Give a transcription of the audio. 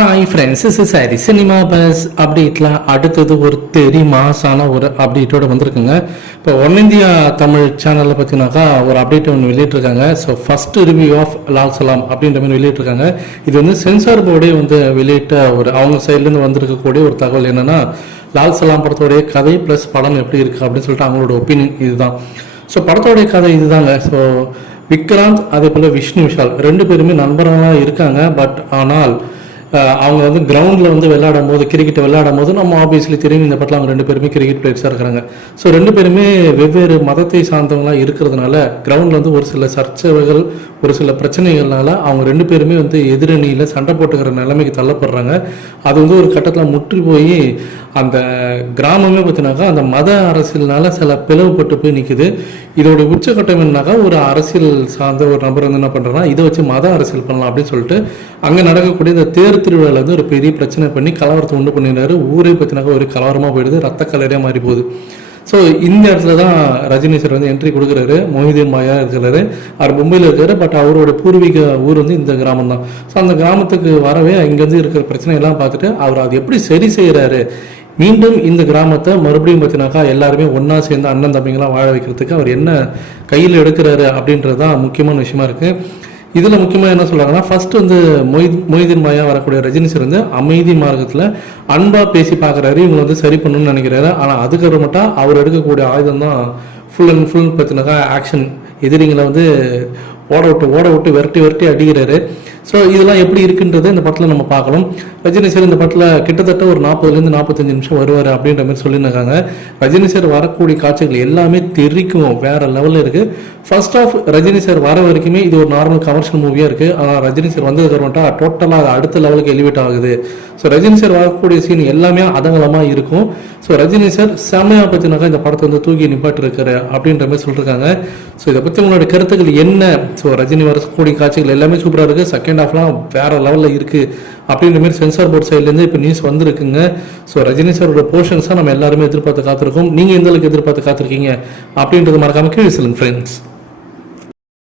Hi friends is sorry cinema buzz அப்டேட்டில் அடுத்தது ஒரு தெரி மாசான ஒரு அப்டேட்டோட வந்திருக்குங்க. இப்போ ஒன் இந்தியா தமிழ் சேனலில் பார்த்தீங்கன்னாக்கா ஒரு அப்டேட் ஒன்று வெளியிட்டிருக்காங்க. So first review of Lal Salaam அப்படின்ற மாதிரி வெளியிட்டிருக்காங்க. இது வந்து சென்சார் போர்டே வந்து வெளியிட்ட ஒரு அவங்க சைட்லேருந்து வந்திருக்கக்கூடிய ஒரு தகவல் என்னென்னா லால் சலாம் படத்தோடைய கதை ப்ளஸ் படம் எப்படி இருக்குது அப்படின்னு சொல்லிட்டு அவங்களோட ஒப்பீனியன் இதுதான். ஸோ படத்தோடைய கதை இதுதாங்க. ஸோ விக்ராந்த் அதே போல் விஷ்ணு விஷால் ரெண்டு பேருமே நண்பர்களாக இருக்காங்க. பட் ஆனால் அவங்க வந்து கிரவுண்டில் வந்து விளையாடும் போது கிரிக்கெட் விளையாடும் போது நம்ம ஆப்வியஸ்லி தெரியும் இந்த பட்டில் அவங்க ரெண்டு பேருமே கிரிக்கெட் பிளேயர்ஸாக இருக்கிறாங்க. ஸோ ரெண்டு பேருமே வெவ்வேறு மதத்தை சார்ந்தவங்களாக இருக்கிறதுனால கிரவுண்டில் வந்து ஒரு சில சர்ச்சைகள் ஒரு சில பிரச்சனைகள்னால அவங்க ரெண்டு பேருமே வந்து எதிரணியில் சண்டை போட்டுக்கிற நிலைமைக்கு தள்ளப்படுறாங்க. அது வந்து ஒரு கட்டத்தில் முற்றி போய் அந்த கிராமமே பார்த்தினாக்கா அந்த மத அரசியல்னால சில பிளவுபட்டு போய் நிற்குது இதோட உச்சகட்டம் என்னன்னாக்கா ஒரு அரசியல் சார்ந்த ஒரு நபர் வந்து என்ன பண்ணுறாங்கன்னா இதை வச்சு மத அரசியல் பண்ணலாம் அப்படின்னு சொல்லிட்டு அங்கே நடக்கக்கூடிய இந்த தேர் திருவிழாவில் வந்து ஒரு பெரிய பிரச்சனை பண்ணி கலவரத்தை உண்டு பண்ணிடுறாரு. ஊரே பார்த்தினாக்கா ஒரு கலவரமாக போயிடுது. ரத்த கலரியாக மாறி போகுது. ஸோ இந்த இடத்துல தான் ரஜினி சார் வந்து என்ட்ரி கொடுக்குறாரு. மொஹிதீன் மாயா இருக்கிறாரு. அவர் மும்பையில் இருக்காரு. பட் அவரோட பூர்வீக ஊர் வந்து இந்த கிராமம் தான். ஸோ அந்த கிராமத்துக்கு வரவே இங்கேருந்து இருக்கிற பிரச்சனையெல்லாம் பார்த்துட்டு அவர் அது எப்படி சரி செய்கிறாரு மீண்டும் இந்த கிராமத்தை மறுபடியும் பார்த்தினாக்கா எல்லாருமே ஒன்றா சேர்ந்து அண்ணன் தம்பிங்களாம் வாழ வைக்கிறதுக்கு அவர் என்ன கையில் எடுக்கிறாரு அப்படின்றது தான் முக்கியமான விஷயமா இருக்குது இதில் முக்கியமாக என்ன சொல்கிறாங்கன்னா ஃபர்ஸ்ட் வந்து மொய் மொய்தீன் மாயா வரக்கூடிய ரஜினி சார் வந்து அமைதி மார்க்கத்தில் அன்பாக பேசி பார்க்குறாரு இவங்க வந்து சரி பண்ணணும்னு நினைக்கிறாரு. ஆனால் அதுக்கப்புறமேட்டா அவர் எடுக்கக்கூடிய ஆயுதம் தான் ஃபுல் அண்ட் ஃபுல் பார்த்தினாக்கா ஆக்ஷன் எதிரிங்களை வந்து ஓட விட்டு ஓட விட்டு விரட்டி விரட்டி அடிக்கிறாரு. ஸோ இதெல்லாம் எப்படி இருக்குன்றதை இந்த படத்தில் நம்ம பார்க்கலாம். ரஜினி சார் இந்த படத்தில் கிட்டத்தட்ட ஒரு நாற்பதுலேருந்து நாற்பத்தஞ்சு நிமிஷம் வருவார் அப்படின்ற மாதிரி சொல்லியிருக்காங்க. ரஜினி சார் வரக்கூடிய காட்சிகள் எல்லாமே தெரிக்கும் வேற லெவலில் இருக்கு. ஃபர்ஸ்ட் ஆஃப் ரஜினி சார் வர வரைக்குமே இது ஒரு நார்மல் கமர்ஷியல் மூவியாக இருக்கு. ஆனால் ரஜினி சார் வந்ததுக்கு அப்புறமேட்டா டோட்டலாக அது அடுத்த லெவலுக்கு எலிவேட் ஆகுது. ஸோ ரஜினி சார் வரக்கூடிய சீன் எல்லாமே அதங்கலமாக இருக்கும். ஸோ ரஜினி சார் செம்மையாக பற்றினாக்கா இந்த படத்தை வந்து தூக்கி நிப்பாட்டி அப்படின்ற மாதிரி சொல்லியிருக்காங்க. ஸோ இதை பற்றி உங்களோட கருத்துக்கள் என்ன? ஸோ ரஜினி வரக்கூடிய காட்சிகள் எல்லாமே சூப்பராக இருக்குது செகண்ட் ஹாஃப்லாம் வேற லெவலில் இருக்குது அப்படின்ற மாதிரி சென்சார் போர்ட் சைட்லேருந்து இப்போ நியூஸ் வந்திருக்குங்க. ஸோ ரஜினி சாரோட போர்ஷன்ஸாக நம்ம எல்லாருமே எதிர்பார்த்து காத்திருக்கோம். நீங்கள் எந்த அளவுக்கு எதிர்பார்த்து காத்திருக்கீங்க அப்படின்றது மறக்காம கீழே சொல்லுங்க ஃப்ரெண்ட்ஸ்